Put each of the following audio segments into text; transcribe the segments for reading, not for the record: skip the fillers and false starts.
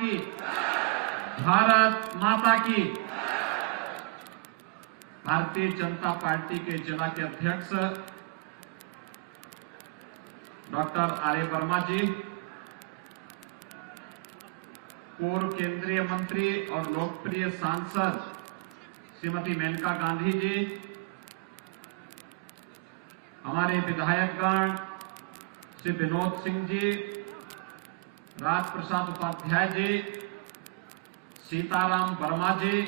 की, भारत माता की। भारतीय जनता पार्टी के जिला के अध्यक्ष डॉक्टर आर्य वर्मा जी, पूर्व केंद्रीय मंत्री और लोकप्रिय सांसद श्रीमती मेनका गांधी जी, हमारे विधायकगण श्री विनोद सिंह जी, राज प्रसाद उपाध्याय जी, सीताराम वर्मा जी,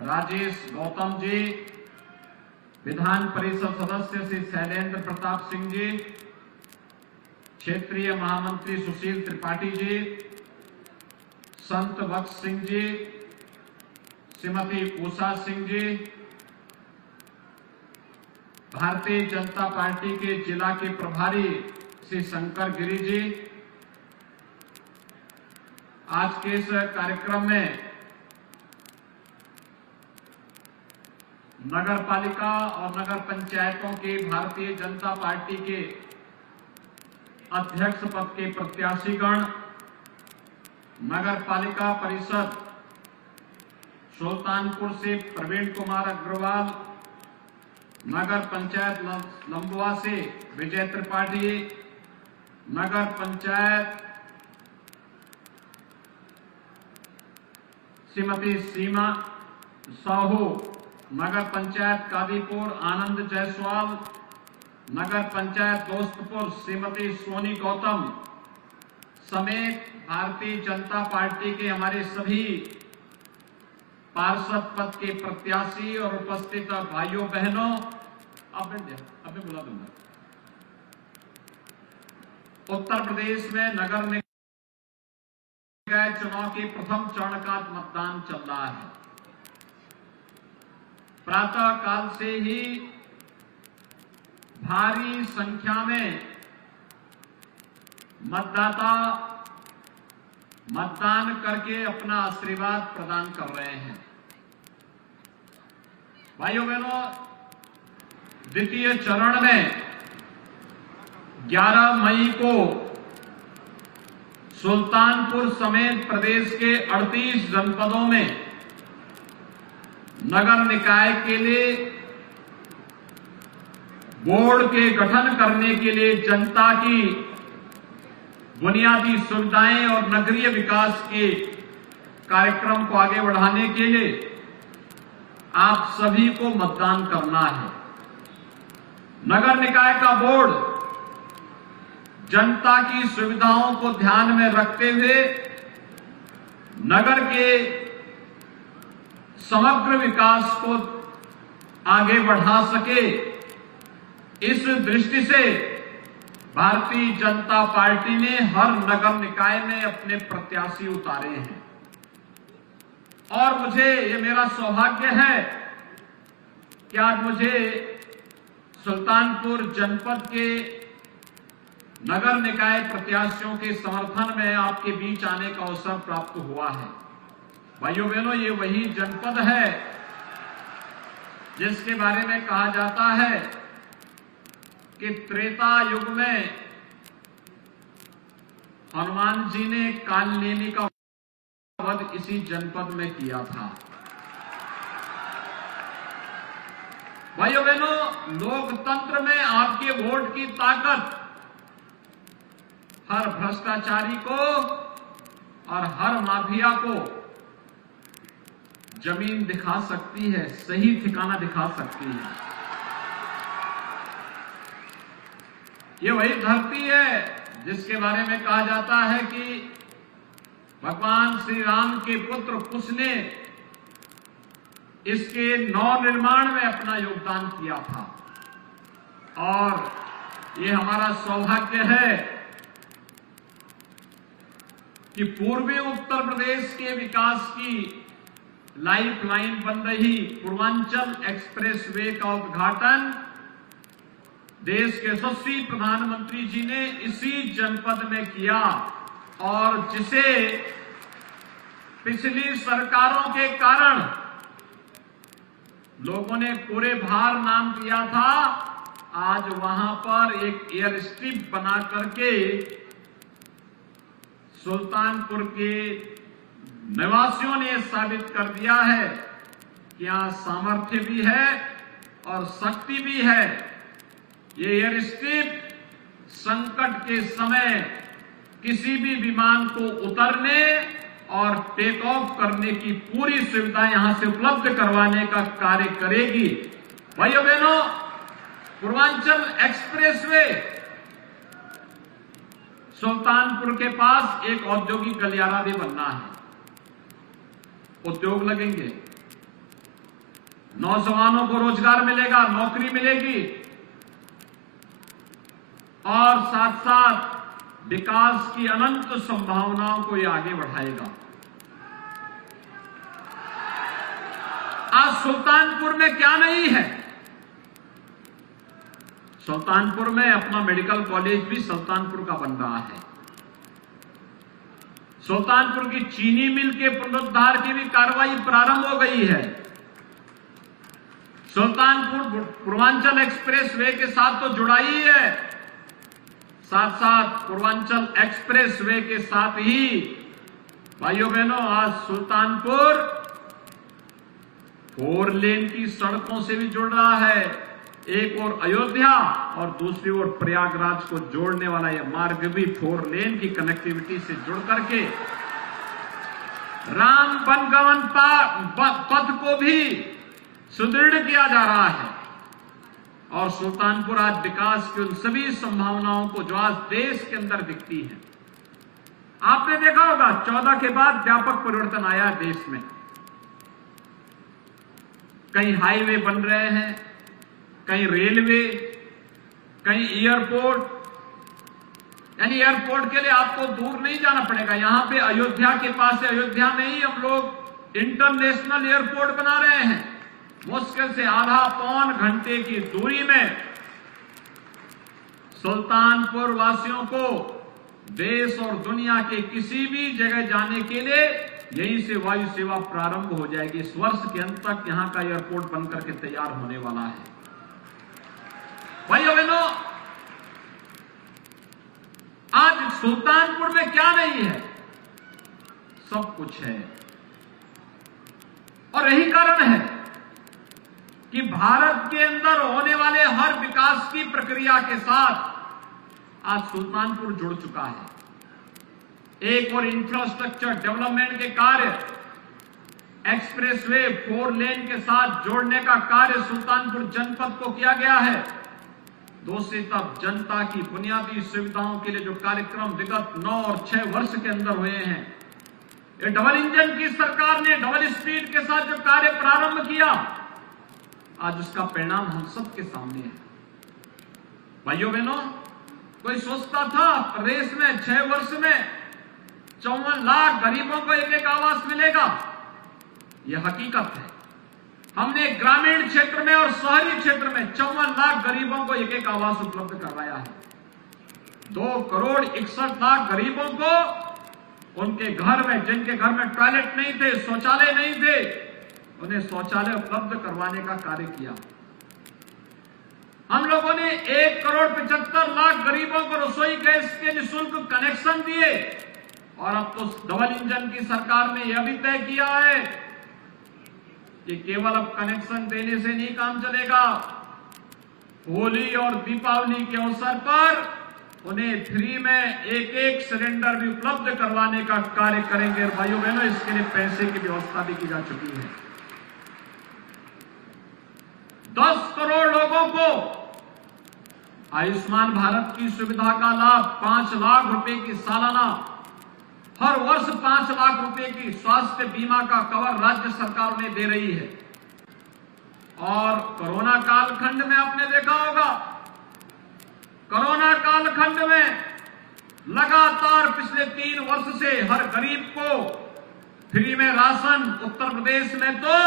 राजेश गौतम जी, विधान परिषद सदस्य श्री शैलेंद्र प्रताप सिंह जी, क्षेत्रीय महामंत्री सुशील त्रिपाठी जी, संत बख्श सिंह जी, श्रीमती उषा सिंह जी, भारतीय जनता पार्टी के जिला के प्रभारी श्री शंकर गिरी जी, आज के इस कार्यक्रम में नगर पालिका और नगर पंचायतों के भारतीय जनता पार्टी के अध्यक्ष पद के प्रत्याशीगण, नगर पालिका परिषद सुल्तानपुर से प्रवीण कुमार अग्रवाल, नगर पंचायत लंबुआ से विजय त्रिपाठी, नगर पंचायत श्रीमती सीमा साहू, नगर पंचायत कादीपुर आनंद जायसवाल, नगर पंचायत दोस्तपुर श्रीमती सोनी गौतम समेत भारतीय जनता पार्टी के हमारे सभी पार्षद पद के प्रत्याशी और उपस्थित भाइयों बहनों, अब मैं बुला दूंगा। उत्तर प्रदेश में नगर निकाय चुनाव के प्रथम चरण का मतदान चल रहा है। प्रातः काल से ही भारी संख्या में मतदाता मतदान करके अपना आशीर्वाद प्रदान कर रहे हैं। भाइयों बहनों, द्वितीय चरण में 11 मई को सुल्तानपुर समेत प्रदेश के 38 जनपदों में नगर निकाय के लिए बोर्ड के गठन करने के लिए जनता की बुनियादी सुविधाएं और नगरीय विकास के कार्यक्रम को आगे बढ़ाने के लिए आप सभी को मतदान करना है। नगर निकाय का बोर्ड जनता की सुविधाओं को ध्यान में रखते हुए नगर के समग्र विकास को आगे बढ़ा सके, इस दृष्टि से भारतीय जनता पार्टी ने हर नगर निकाय में अपने प्रत्याशी उतारे हैं। और मुझे ये मेरा सौभाग्य है कि आज मुझे सुल्तानपुर जनपद के नगर निकाय प्रत्याशियों के समर्थन में आपके बीच आने का अवसर प्राप्त हुआ है। भाइयों बहनों, ये वही जनपद है जिसके बारे में कहा जाता है कि त्रेता युग में हनुमान जी ने कालनेमी का वध इसी जनपद में किया था। भाइयों बहनों, लोकतंत्र में आपके वोट की ताकत हर भ्रष्टाचारी को और हर माफिया को जमीन दिखा सकती है, सही ठिकाना दिखा सकती है। ये वही धरती है जिसके बारे में कहा जाता है कि भगवान श्री राम के पुत्र कुश ने इसके नव निर्माण में अपना योगदान किया था। और ये हमारा सौभाग्य है कि पूर्वी उत्तर प्रदेश के विकास की लाइफ लाइन बन रही पूर्वांचल एक्सप्रेसवे का उद्घाटन देश के यशस्वी प्रधानमंत्री जी ने इसी जनपद में किया, और जिसे पिछली सरकारों के कारण लोगों ने पूरे भार नाम दिया था, आज वहां पर एक एयर स्ट्रिप बना करके सुल्तानपुर के निवासियों ने साबित कर दिया है कि यहां सामर्थ्य भी है और शक्ति भी है। ये एयर स्ट्रिप संकट के समय किसी भी विमान को उतरने और टेक ऑफ करने की पूरी सुविधा यहां से उपलब्ध करवाने का कार्य करेगी। भाइयों बहनों, पूर्वांचल एक्सप्रेसवे सुल्तानपुर के पास एक औद्योगिक गलियारा भी बनना है। उद्योग लगेंगे, नौजवानों को रोजगार मिलेगा, नौकरी मिलेगी और साथ साथ विकास की अनंत संभावनाओं को ये आगे बढ़ाएगा। आज सुल्तानपुर में क्या नहीं है? सुल्तानपुर में अपना मेडिकल कॉलेज भी सुल्तानपुर का बन रहा है। सुल्तानपुर की चीनी मिल के पुनरुद्धार की भी कार्रवाई प्रारंभ हो गई है। सुल्तानपुर पूर्वांचल एक्सप्रेस वे के साथ तो जुड़ा ही है, साथ साथ पूर्वांचल एक्सप्रेस वे के साथ ही भाइयों बहनों आज सुल्तानपुर 4 लेन की सड़कों से भी जुड़ रहा है। एक और अयोध्या और दूसरी ओर प्रयागराज को जोड़ने वाला यह मार्ग भी 4 लेन की कनेक्टिविटी से जुड़ करके राम वनगमन पथ को भी सुदृढ़ किया जा रहा है। और सुल्तानपुर आज विकास की उन सभी संभावनाओं को जो आज देश के अंदर दिखती है, आपने देखा होगा 14 के बाद व्यापक परिवर्तन आया देश में। कहीं हाईवे बन रहे हैं, कहीं रेलवे, कहीं एयरपोर्ट। यानी एयरपोर्ट के लिए आपको दूर नहीं जाना पड़ेगा। यहां पे अयोध्या के पास है, अयोध्या में ही हम लोग इंटरनेशनल एयरपोर्ट बना रहे हैं। मुश्किल से आधा पौन घंटे की दूरी में सुल्तानपुर वासियों को देश और दुनिया के किसी भी जगह जाने के लिए यहीं से वायु सेवा प्रारंभ हो जाएगी। इस वर्ष के अंत तक यहां का एयरपोर्ट बनकर के तैयार होने वाला है। भाइयों बहनों, आज सुल्तानपुर में क्या नहीं है? सब कुछ है। और यही कारण है कि भारत के अंदर होने वाले हर विकास की प्रक्रिया के साथ आज सुल्तानपुर जुड़ चुका है। एक और इंफ्रास्ट्रक्चर डेवलपमेंट के कार्य, एक्सप्रेसवे 4 लेन के साथ जोड़ने का कार्य सुल्तानपुर जनपद को किया गया है। दूसरी तरफ जनता की बुनियादी सुविधाओं के लिए जो कार्यक्रम विगत 9 और 6 वर्ष के अंदर हुए हैं, ये डबल इंजन की सरकार ने डबल स्पीड के साथ जो कार्य प्रारंभ किया, आज उसका परिणाम हम सबके सामने है। भाइयों बहनों, कोई सोचता था रेस में 6 वर्ष में 54 लाख गरीबों को एक आवास मिलेगा? यह हकीकत है। हमने ग्रामीण क्षेत्र में और शहरी क्षेत्र में 54 लाख गरीबों को एक आवास उपलब्ध करवाया है। 2 करोड़ 61 लाख गरीबों को उनके घर में, जिनके घर में टॉयलेट नहीं थे, शौचालय नहीं थे, उन्हें शौचालय उपलब्ध करवाने का कार्य किया। हम लोगों ने 1 करोड़ 75 लाख गरीबों को रसोई गैस के निःशुल्क कनेक्शन दिए। और अब तो डबल इंजन की सरकार ने यह भी तय किया है कि केवल अब कनेक्शन देने से नहीं काम चलेगा। होली और दीपावली के अवसर पर उन्हें फ्री में एक सिलेंडर भी उपलब्ध करवाने का कार्य करेंगे। भाइयों बहनों, इसके लिए पैसे की व्यवस्था भी की जा चुकी है। 10 करोड़ लोगों को आयुष्मान भारत की सुविधा का लाभ, 5 लाख रुपए की सालाना, हर वर्ष 5 लाख रुपए की स्वास्थ्य बीमा का कवर राज्य सरकार उन्हें दे रही है। और कोरोना कालखंड में आपने देखा होगा, कोरोना कालखंड में लगातार पिछले 3 वर्ष से हर गरीब को फ्री में राशन, उत्तर प्रदेश में तो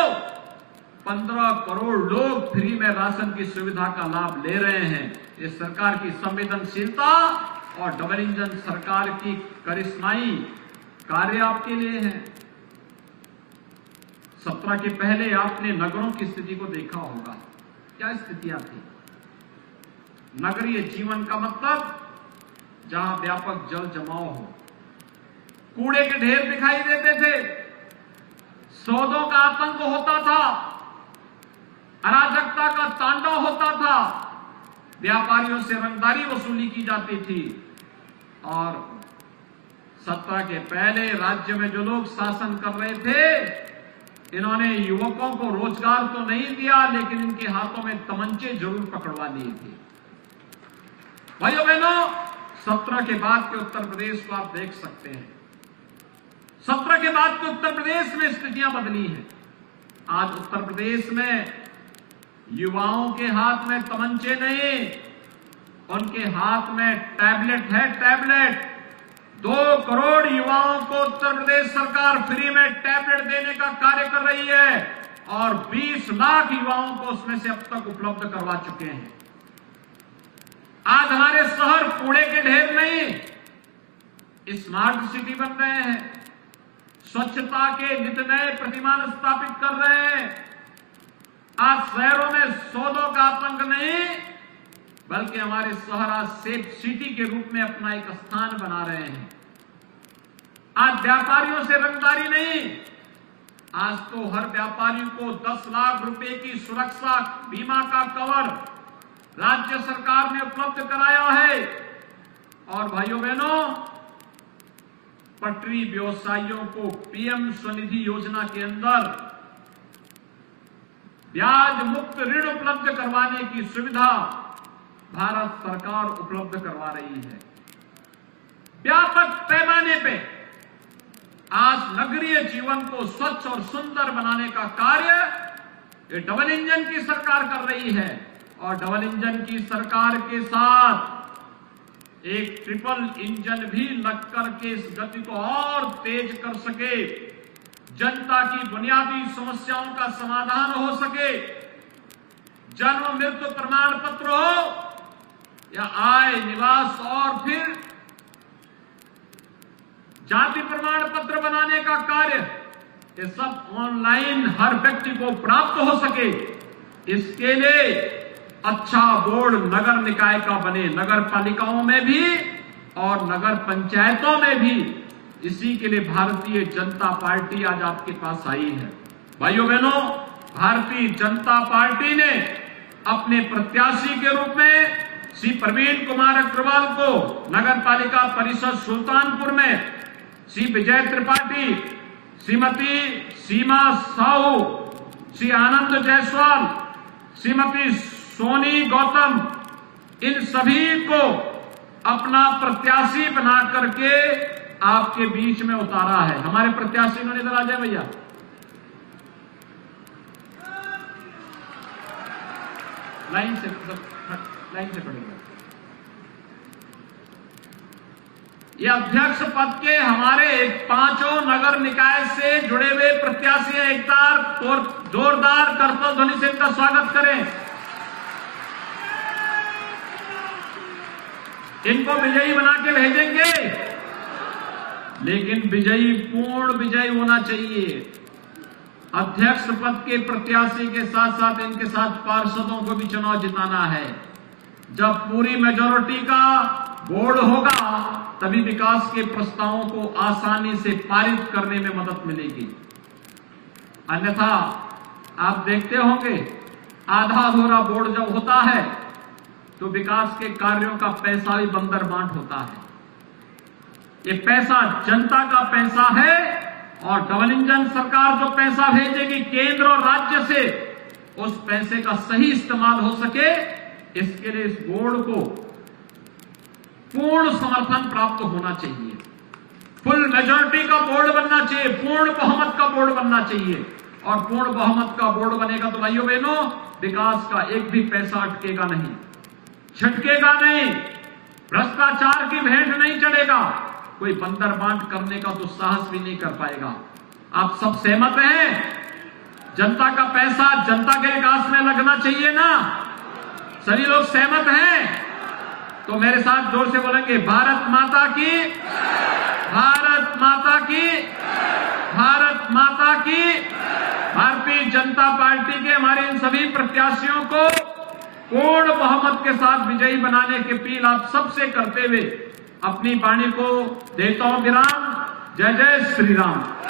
15 करोड़ लोग फ्री में राशन की सुविधा का लाभ ले रहे हैं। ये सरकार की संवेदनशीलता और डबल इंजन सरकार की करिश्माई कार्य आपके लिए है। 17 के पहले आपने नगरों की स्थिति को देखा होगा, क्या स्थितियां थी। नगरीय जीवन का मतलब जहां व्यापक जल जमाव हो, कूड़े के ढेर दिखाई देते थे, सौदों का आतंक होता था, अराजकता का तांडव होता था, व्यापारियों से रंगदारी वसूली की जाती थी। और सत्ता के पहले राज्य में जो लोग शासन कर रहे थे, इन्होंने युवकों को रोजगार तो नहीं दिया, लेकिन इनके हाथों में तमंचे जरूर पकड़वा दिए थे। भाइयों बहनों, 17 के बाद के उत्तर प्रदेश को आप देख सकते हैं। 17 के बाद के उत्तर प्रदेश में स्थितियां बदली हैं। आज उत्तर प्रदेश में युवाओं के हाथ में तमंचे नहीं, उनके हाथ में टैबलेट है। टैबलेट 2 करोड़ युवाओं को उत्तर प्रदेश सरकार फ्री में टैबलेट देने का कार्य कर रही है और 20 लाख युवाओं को उसमें से अब तक उपलब्ध करवा चुके हैं। आज हमारे शहर कूड़े के ढेर नहीं, स्मार्ट सिटी बन रहे हैं, स्वच्छता के नित नए प्रतिमान स्थापित कर रहे हैं। आज शहरों में सौदों का आतंक नहीं, बल्कि हमारे शहर आज सेफ सिटी के रूप में अपना एक स्थान बना रहे हैं। आज व्यापारियों से रंगदारी नहीं, आज तो हर व्यापारी को 10 लाख रुपए की सुरक्षा बीमा का कवर राज्य सरकार ने उपलब्ध कराया है। और भाइयों बहनों, पटरी व्यवसायियों को पीएम स्वनिधि योजना के अंदर ब्याज मुक्त ऋण उपलब्ध करवाने की सुविधा भारत सरकार उपलब्ध करवा रही है। व्यापक पैमाने पे आज नगरीय जीवन को स्वच्छ और सुंदर बनाने का कार्य ये डबल इंजन की सरकार कर रही है। और डबल इंजन की सरकार के साथ एक ट्रिपल इंजन भी लग करके इस गति को और तेज कर सके, जनता की बुनियादी समस्याओं का समाधान हो सके, जन्म मृत्यु प्रमाण पत्र हो या आय निवास और फिर जाति प्रमाण पत्र बनाने का कार्य, ये सब ऑनलाइन हर व्यक्ति को प्राप्त हो सके, इसके लिए अच्छा बोर्ड नगर निकाय का बने, नगर पालिकाओं में भी और नगर पंचायतों में भी। इसी के लिए भारतीय जनता पार्टी आज आपके पास आई है। भाइयों बहनों, भारतीय जनता पार्टी ने अपने प्रत्याशी के रूप में श्री प्रवीण कुमार अग्रवाल को नगर पालिका परिषद सुल्तानपुर में, श्री विजय त्रिपाठी, श्रीमती सीमा साहू, श्री आनंद जायसवाल, श्रीमती सोनी गौतम, इन सभी को अपना प्रत्याशी बना करके आपके बीच में उतारा है। हमारे प्रत्याशी इन्होंने इधर आ जाए भैया, लाइन से पड़ेगा। ये अध्यक्ष पद के हमारे 5 नगर निकाय से जुड़े हुए प्रत्याशी हैं। एक बार जोरदार करतल ध्वनि से इनका स्वागत करें। इनको विजयी बना के भेजेंगे, लेकिन विजयी पूर्ण विजयी होना चाहिए। अध्यक्ष पद के प्रत्याशी के साथ साथ इनके साथ पार्षदों को भी चुनाव जिताना है। जब पूरी मेजॉरिटी का बोर्ड होगा, तभी विकास के प्रस्तावों को आसानी से पारित करने में मदद मिलेगी। अन्यथा आप देखते होंगे, आधा अधूरा बोर्ड जब होता है तो विकास के कार्यों का पैसा भी बंदर बांट होता है। ये पैसा जनता का पैसा है और डबल इंजन सरकार जो पैसा भेजेगी केंद्र और राज्य से, उस पैसे का सही इस्तेमाल हो सके, इसके लिए इस बोर्ड को पूर्ण समर्थन प्राप्त होना चाहिए। फुल मेजॉरिटी का बोर्ड बनना चाहिए, पूर्ण बहुमत का बोर्ड बनना चाहिए। और पूर्ण बहुमत का बोर्ड बनेगा तो भाइयों बहनों, विकास का एक भी पैसा अटकेगा नहीं, छटकेगा नहीं, भ्रष्टाचार की भेंट नहीं चढ़ेगा, कोई बंदर बांट करने का तो साहस भी नहीं कर पाएगा। आप सब सहमत हैं? जनता का पैसा जनता के विकास में लगना चाहिए ना? सभी लोग सहमत हैं? तो मेरे साथ जोर से बोलेंगे, भारत माता की, भारत माता की, भारत माता की। भारतीय जनता पार्टी के हमारे इन सभी प्रत्याशियों को पूर्ण बहुमत के साथ विजयी बनाने की अपील आप सबसे करते हुए अपनी वाणी को देता हूं विराम। जय जय श्री राम।